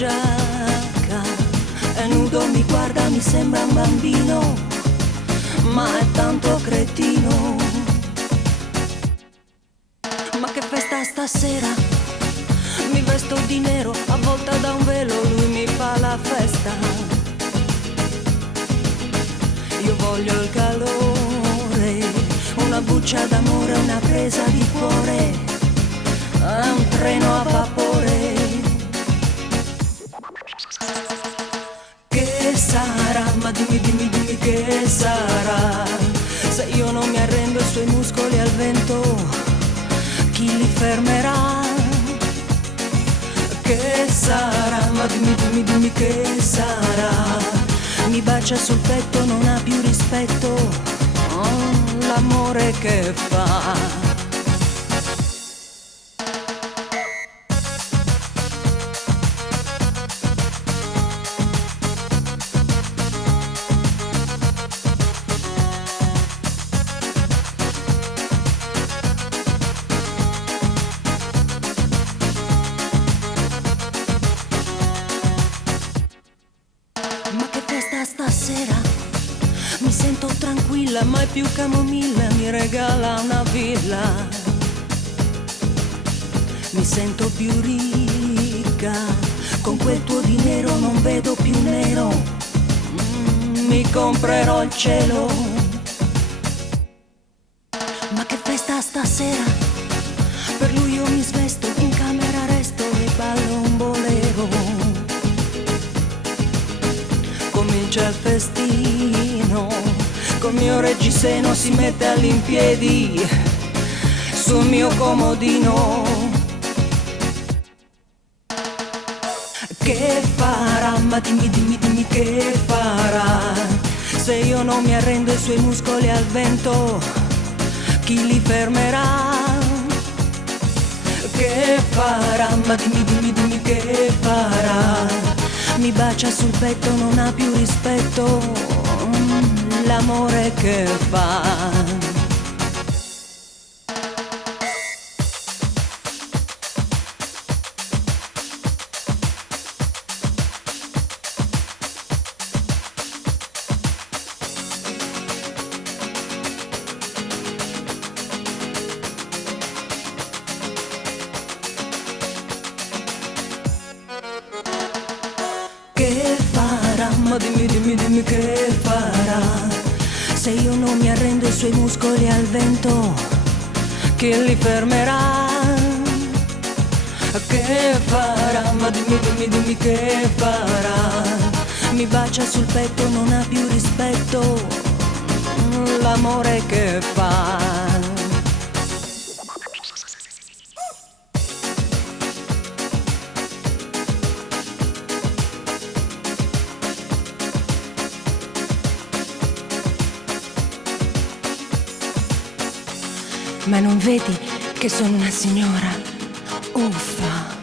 giacca, è nudo, mi guarda, mi sembra un bambino, ma è tanto cretino. Ma che festa stasera, mi vesto di nero, avvolta da un velo, lui mi fa la festa. Io voglio il calore, una buccia d'amore, una presa di cuore, è un treno a vapore. Che sarà, ma dimmi, dimmi, dimmi che sarà, se io non mi arrendo ai suoi muscoli al vento, chi li fermerà? Che sarà, ma dimmi, dimmi, dimmi che sarà, mi bacia sul petto, non ha più rispetto, oh, l'amore che fa. Ma che festa stasera, mi sento tranquilla, mai più camomilla, mi regala una villa. Mi sento più ricca, con quel tuo dinero non vedo più nero, mi comprerò il cielo. Ma che festa stasera, per lui io mi svesto, in camera resto e ballo un bolero. Comincia il festino, col mio reggiseno si mette all'impiedi sul mio comodino. Che farà, ma dimmi, dimmi, dimmi che farà, se io non mi arrendo ai suoi muscoli al vento, chi li fermerà? Che farà, ma dimmi, dimmi, dimmi che farà, mi bacia sul petto, non ha più rispetto, l'amore che fa. Che farà, ma dimmi, dimmi, dimmi che farà, se io non mi arrendo ai suoi muscoli al vento, chi li fermerà? Che farà, ma dimmi, dimmi, dimmi che farà, mi bacia sul petto, non ha più rispetto, l'amore che fa. Ma non vedi che sono una signora? Uffa!